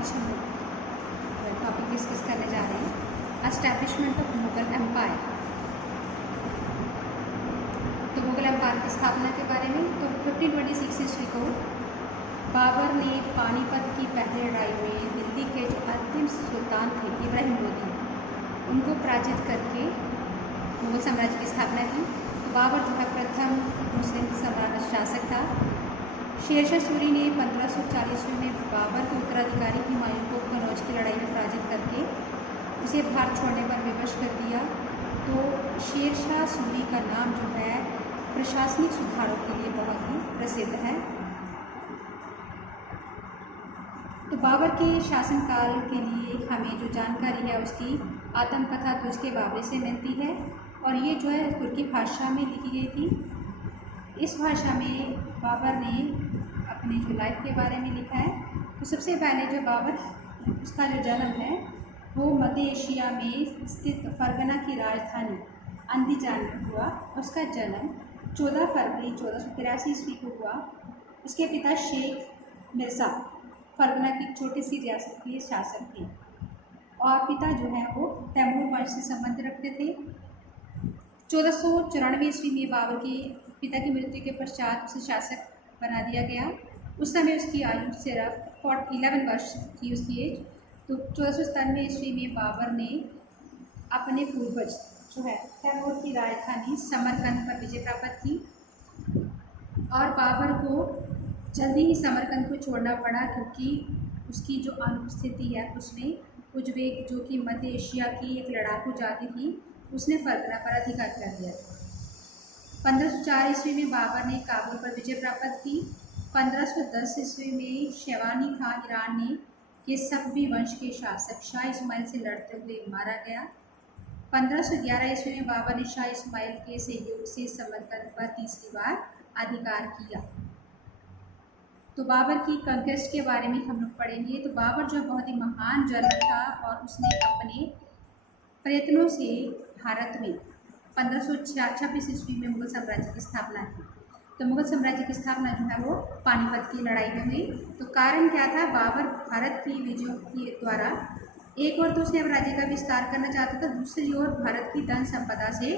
आज हम topic discuss करने जा रहे हैं एस्टैब्लिशमेंट ऑफ मुगल एम्पायर। तो मुगल एम्पायर की स्थापना के बारे में, तो 1526 ईस्वी को बाबर ने पानीपत की पहली लड़ाई में दिल्ली के जो अंतिम सुल्तान थे इब्राहिम लोदी, उनको पराजित करके मुगल साम्राज्य की स्थापना की। तो बाबर जो है प्रथम मुस्लिम शासक था। शेरशाह सूरी ने 1540 में बाबर के उत्तराधिकारी हुमायूं को कनौज की लड़ाई में पराजित करके उसे भारत छोड़ने पर विवश कर दिया। तो शेरशाह सूरी का नाम जो है प्रशासनिक सुधारों के लिए बहुत ही प्रसिद्ध है। तो बाबर के शासनकाल के लिए हमें जो जानकारी है उसकी आत्मकथा तुझ के बाबरी से मिलती है, और ये जो है तुर्की भाषा में लिखी गई थी। इस भाषा में बाबर ने अपने जो लाइफ के बारे में लिखा है। तो सबसे पहले जो बाबर उसका जो जन्म है वो मध्य एशिया में स्थित फरगना की राजधानी अंदीजान में हुआ। उसका जन्म 14 फरवरी 1483 ईस्वी को हुआ। उसके पिता शेख मिर्ज़ा फरगना की छोटी सी रियासत के शासक थे, और पिता जो है वो तैमूर वंश से संबंध रखते थे। 1494 ईस्वी में बाबर के पिता की मृत्यु के पश्चात उसे शासक बना दिया गया। उस समय उसकी आयु सिर्फ 11 वर्ष थी, उसकी एज। तो 1497 ईस्वी में बाबर ने अपने पूर्वज जो है तैमूर की राजधानी समरकंद पर विजय प्राप्त की, और बाबर को जल्दी ही समरकंद को छोड़ना पड़ा, क्योंकि उसकी जो अनुपस्थिति है उसमें उज़्बेक जो कि मध्य एशिया की एक लड़ाकू जाति थी, उसने फरगना पर अधिकार कर लिया था। 1504 ईस्वी में बाबर ने काबुल पर विजय प्राप्त की। 1510 ईस्वी में शेवानी खान ईरान ने के सफवी वंश के शासक शाह इस्माइल से लड़ते हुए मारा गया। 1511 ईस्वी में बाबर ने शाह इस्माइल के सहयोग से समरकंद पर तीसरी बार अधिकार किया। तो बाबर की कंक्वेस्ट के बारे में हम लोग पढ़ेंगे। तो बाबर जो बहुत ही महान जनरल था, और उसने अपने प्रयत्नों से भारत में 1526 ईस्वी में मुगल साम्राज्य की स्थापना की। तो मुगल साम्राज्य की स्थापना जो है वो पानीपत की लड़ाई में हुई। तो कारण क्या था? बाबर भारत की विजयों के द्वारा एक और तो उसने अब राज्य का विस्तार करना चाहता था, दूसरी ओर भारत की धन संपदा से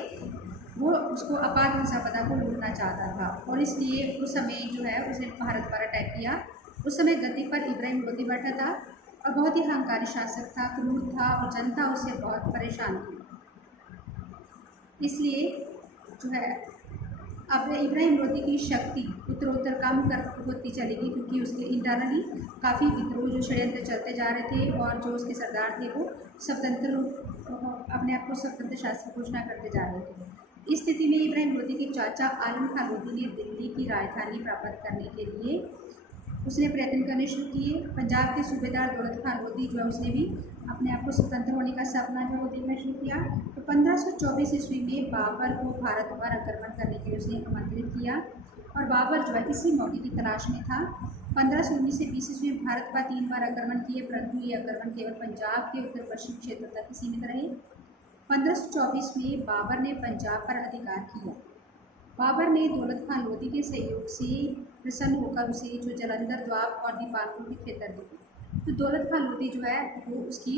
वो उसको अपार धन संपदा को लूटना चाहता था, और इसलिए उस समय जो है उसने भारत पर अटैक किया। उस समय गद्दी पर इब्राहिम लोदी बैठा था, और बहुत ही अहंकारी शासक था, क्रूर था, और जनता उससे बहुत परेशान थी। इसलिए जो है अब इब्राहिम लोदी की शक्ति उत्तरोत्तर कम होती चली गई, क्योंकि उसके इंटरनली काफ़ी विद्रोह जो षड्यंत्र चलते जा रहे थे, और जो उसके सरदार थे वो स्वतंत्र अपने आप को स्वतंत्र शासक घोषणा करते जा रहे थे। इस स्थिति में इब्राहिम लोदी के चाचा आलम खान लोदी ने दिल्ली की राजधानी प्राप्त करने के लिए उसने प्रयत्न करने शुरू किए। पंजाब के सूबेदार दौलत खान लोदी जो है उसने भी अपने आप को स्वतंत्र होने का सपना जो है वो देखना शुरू किया। तो 1524 ईस्वी में बाबर को भारत पर आक्रमण करने के लिए उसने आमंत्रित किया, और बाबर जो है इसी मौके की तलाश में था। 1519 से 20 ईस्वी में भारत पर 3 बार आक्रमण किए, परंतु ये आक्रमण केवल पंजाब के उत्तर पश्चिम क्षेत्र तक ही सीमित रहे। 1524 में बाबर ने पंजाब पर अधिकार किया। बाबर ने दौलत खान लोदी के सहयोग से प्रसन्न होकर उसे जो जलंधर, द्वाब और दीपालपुर के क्षेत्र दिए। तो दौलत खान लोदी जो है वो उसकी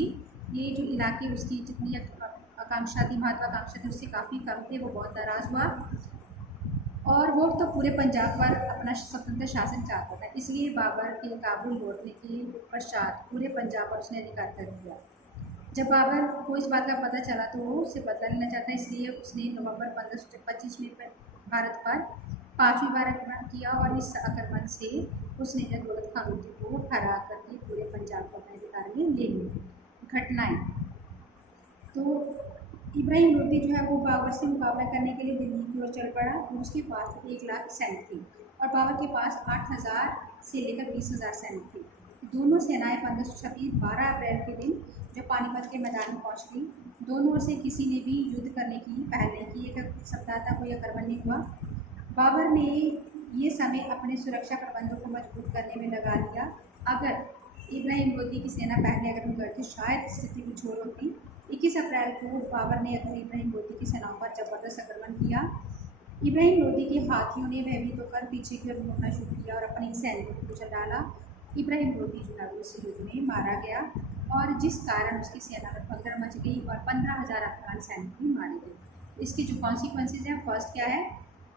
ये जो इलाके उसकी जितनी आकांक्षा थी, महत्वाकांक्षा थी, उससे काफ़ी कम थे। वो बहुत नाराज़ हुआ, और वो तो पूरे पंजाब पर अपना स्वतंत्र शासन चाहता था। इसलिए बाबर के काबुल लौटने के पश्चात पूरे पंजाब पर उसने अधिकार कर दिया। जब बाबर को इस बात का पता चला तो वो उसे बदला लेना चाहता, इसलिए उसने नवंबर 1525 में भारत पर 5वीं बार आक्रमण किया, और इस आक्रमण से उसने जब दौलत खान लोदी को हरा करके पूरे पंजाब को अपने अधिकार में ले लिया। घटनाएं, तो इब्राहिम लोदी जो है वो बाबर से मुकाबला करने के लिए दिल्ली की ओर चल पड़ा। तो उसके पास 1 लाख सैनिक थे, और बाबर के पास 8000 से लेकर 20,000 सैनिक थे। दोनों सेनाएं 1526 12 अप्रैल के दिन जो पानीपत के मैदान में पहुंच गई। दोनों ओर से किसी ने भी युद्ध करने की पहल नहीं की। एक सप्ताह तक कोई आक्रमण नहीं हुआ। बाबर ने ये समय अपने सुरक्षा प्रबंधों को मजबूत करने में लगा दिया। अगर इब्राहिम लोदी की सेना पहले आक्रमण करती शायद स्थिति कुछ और होती। 21 अप्रैल को बाबर ने अपने इब्राहिम लोदी की सेनाओं पर जबरदस्त आक्रमण किया। इब्राहिम लोदी के हाथियों ने भयभीत होकर पीछे की ओर मुड़ना शुरू किया और अपने सैनिकों को कुचल डाला। इब्राहिम लोदी जो है वो इस युद्ध में मारा गया और जिस कारण उसकी सेना में भगदड़ मच गई और 15,000 अफगान सैनिक भी मारे गए। इसके जो कॉन्सिक्वेंसेज हैं, फर्स्ट क्या है,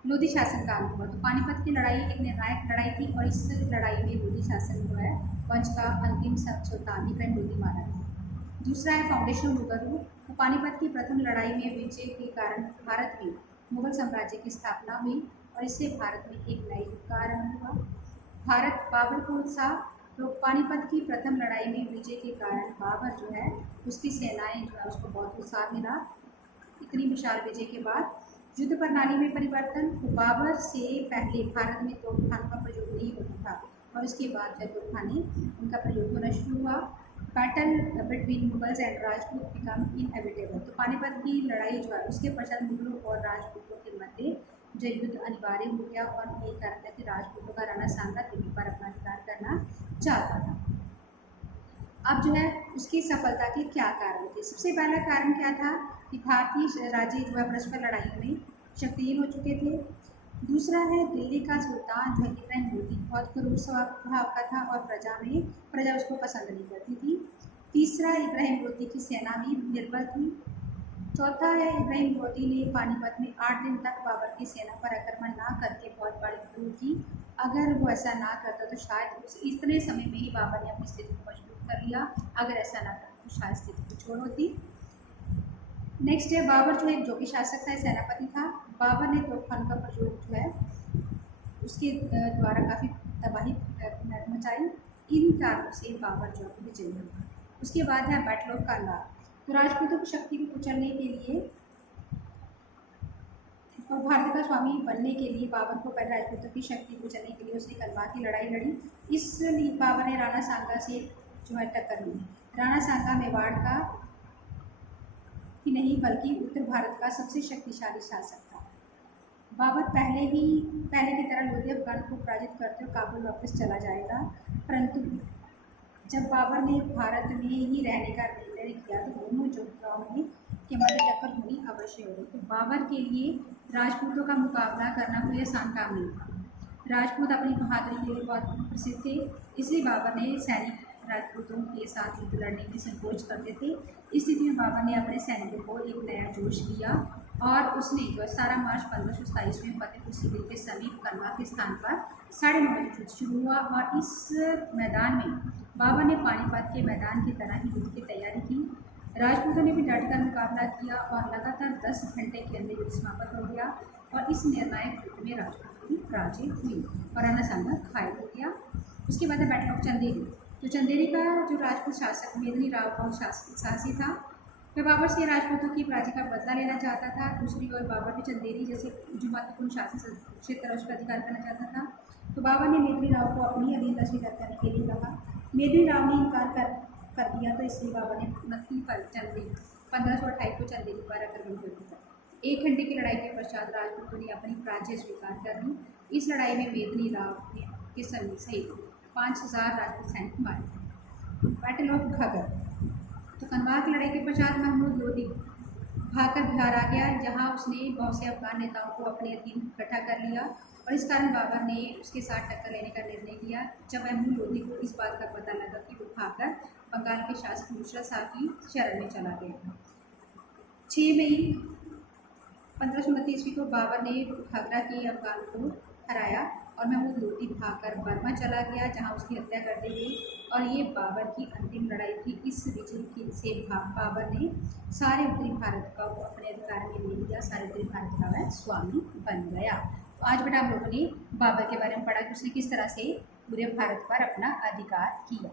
लोधी शासन काल हुआ। तो पानीपत की लड़ाई एक निर्णायक लड़ाई थी और इस लड़ाई में लोधी शासन जो है वंश का अंतिम सुल्तान इब्राहिम लोदी मारा गया। दूसरा है फाउंडेशन मुगल रूप। तो पानीपत की प्रथम लड़ाई में विजय के कारण भारत में मुगल साम्राज्य की स्थापना हुई और इससे भारत में एक नई युग का आरंभ हुआ। भारत बाबर को उत्साह। तो पानीपत की प्रथम लड़ाई में विजय के कारण बाबर जो है उसकी सेनाएं जो है उसको बहुत उत्साह मिला। इतनी विशाल विजय के बाद युद्ध प्रणाली में परिवर्तन। तो बाबर से पहले भारत में तोपखानों का प्रयोग नहीं होता था और उसके बाद जब तोपखाने उनका प्रयोग होना शुरू हुआ। Battle between Mughals and Rajput become inevitable. तो पानीपत की लड़ाई जो है उसके पश्चात मुगलों और राजपूतों के मध्य जो युद्ध अनिवार्य हो गया और यही कारण था कि राजपूतों का राणा सांगा दिल्ली पर अपना अधिकार करना चाहता था। अब जो है उसकी सफलता के क्या कारण थे। सबसे पहला कारण क्या था कि भारतीय राज्य जो है परस्पर लड़ाइयों में शक्तिहीन हो चुके थे। दूसरा है दिल्ली का सुल्तान जो है इब्राहिम लोदी बहुत क्रूर स्वभाव का था और प्रजा उसको पसंद नहीं करती थी। तीसरा, इब्राहिम लोदी की सेना भी निर्बल थी। चौथा है, इब्राहिम लोदी ने पानीपत में 8 दिन तक बाबर की सेना पर आक्रमण ना करके बहुत बड़ी विद्रोह की। अगर वो ऐसा ना करता तो शायद उस इतने समय में ही बाबर ने अपनी स्थिति को मजबूत कर लिया। अगर ऐसा ना करता तो शायद स्थिति कुछ और होती। नेक्स्ट है, बाबर जो एक जोगी शासक था, सेनापति था। बाबर ने तोपखानों का प्रयोग जो है उसके द्वारा काफ़ी तबाही मचाई। इन कारणों से बाबर जो है विजयी हुआ। उसके बाद है बैटल ऑफ कांगड़ा। तो राजपूतों की शक्ति को कुचलने के लिए और भारत का स्वामी बनने के लिए बाबर को पहले राजपूतों की शक्ति को कुचलने के लिए उसने कलवा की लड़ाई लड़ी। इसलिए बाबर ने राणा सांगा से जो है टक्कर ली। राणा सांगा मेवाड़ का ही नहीं बल्कि उत्तर भारत का सबसे शक्तिशाली शासक था। बाबर पहले की तरह लोधी अफगान को पराजित करते हुए काबुल वापस चला जाएगा, परंतु जब बाबर ने भारत में ही रहने का निर्णय किया तो दोनों योद्धाओं में के मध्य टक्कर होनी अवश्य होगी। तो बाबर के लिए राजपूतों का मुकाबला करना कोई आसान काम नहीं था। राजपूत अपनी बहादुरी के लिए बहुत प्रसिद्ध थे, इसलिए बाबर ने सैनिक राजपूतों के साथ युद्ध लड़ने में संकोच करते थे। इस स्थिति में बाबर ने अपने सैनिकों को एक नया जोश दिया और उसने जो 17 मार्च 1527 में फतेहपुर सीकरी के समीप कलवा के स्थान पर 9:30 बजे युद्ध शुरू हुआ और इस मैदान में बाबर ने पानीपत के मैदान की तरह ही युद्ध की तैयारी की। राजपूतों ने भी डटकर मुकाबला किया और लगातार 10 घंटे के अंदर युद्ध समाप्त हो गया और इस निर्णायक युद्ध में राजपूतों की पराजय हुई और राणा सांगा घायल हो गया। उसके बाद है बैटल ऑफ चंदेरी। तो चंदेरी का जो राजपूत शासक मेदिनी राव बहुत साहसी था। वह बाबर से राजपूतों की पराजय का बदला लेना चाहता था। दूसरी ओर बाबर भी चंदेरी जैसे जो महत्वपूर्ण शासन क्षेत्र उस पर अधिकार करना चाहता था। तो बाबर ने मेदिनी राव को अपनी अधीनता स्वीकार करने के लिए कहा। मेदिनी राव ने इनकार कर दिया तो इसलिए बाबर ने 29 जनवरी 1528 को चंदेरी पर आक्रमण कर दिया। 1 घंटे की लड़ाई के पश्चात राजपूतों ने अपनी पराजय स्वीकार कर ली। इस लड़ाई में मेदिनी राव ने के सहित 5000 राजपूत सैनिक मारे। Battle of घाघर। तो कनवार की लड़ाई के पश्चात महमूद लोदी भागकर बिहार आ गया, जहां उसने बहुत से अफगान नेताओं को अपने अधीन इकट्ठा कर लिया और इस कारण बाबर ने उसके साथ टक्कर लेने का निर्णय किया। जब महमूद लोदी को इस बात का पता लगा कि वो भागकर बंगाल के शासक नुसरत शाह की शरण में चला गया। 6 मई 1529 ईस्वी को बाबर ने घाघरा के अफगान को हराया और महमूद लोदी भागकर बर्मा चला गया, जहां उसकी हत्या कर दी गई और ये बाबर की अंतिम लड़ाई थी। इस विजय से बाबर ने सारे उत्तरी भारत को अपने अधिकार में ले लिया, सारे उत्तरी भारत का वह स्वामी बन गया। तो आज बेटा हम लोगों ने बाबर के बारे में पढ़ा कि उसने किस तरह से पूरे भारत पर अपना अधिकार किया।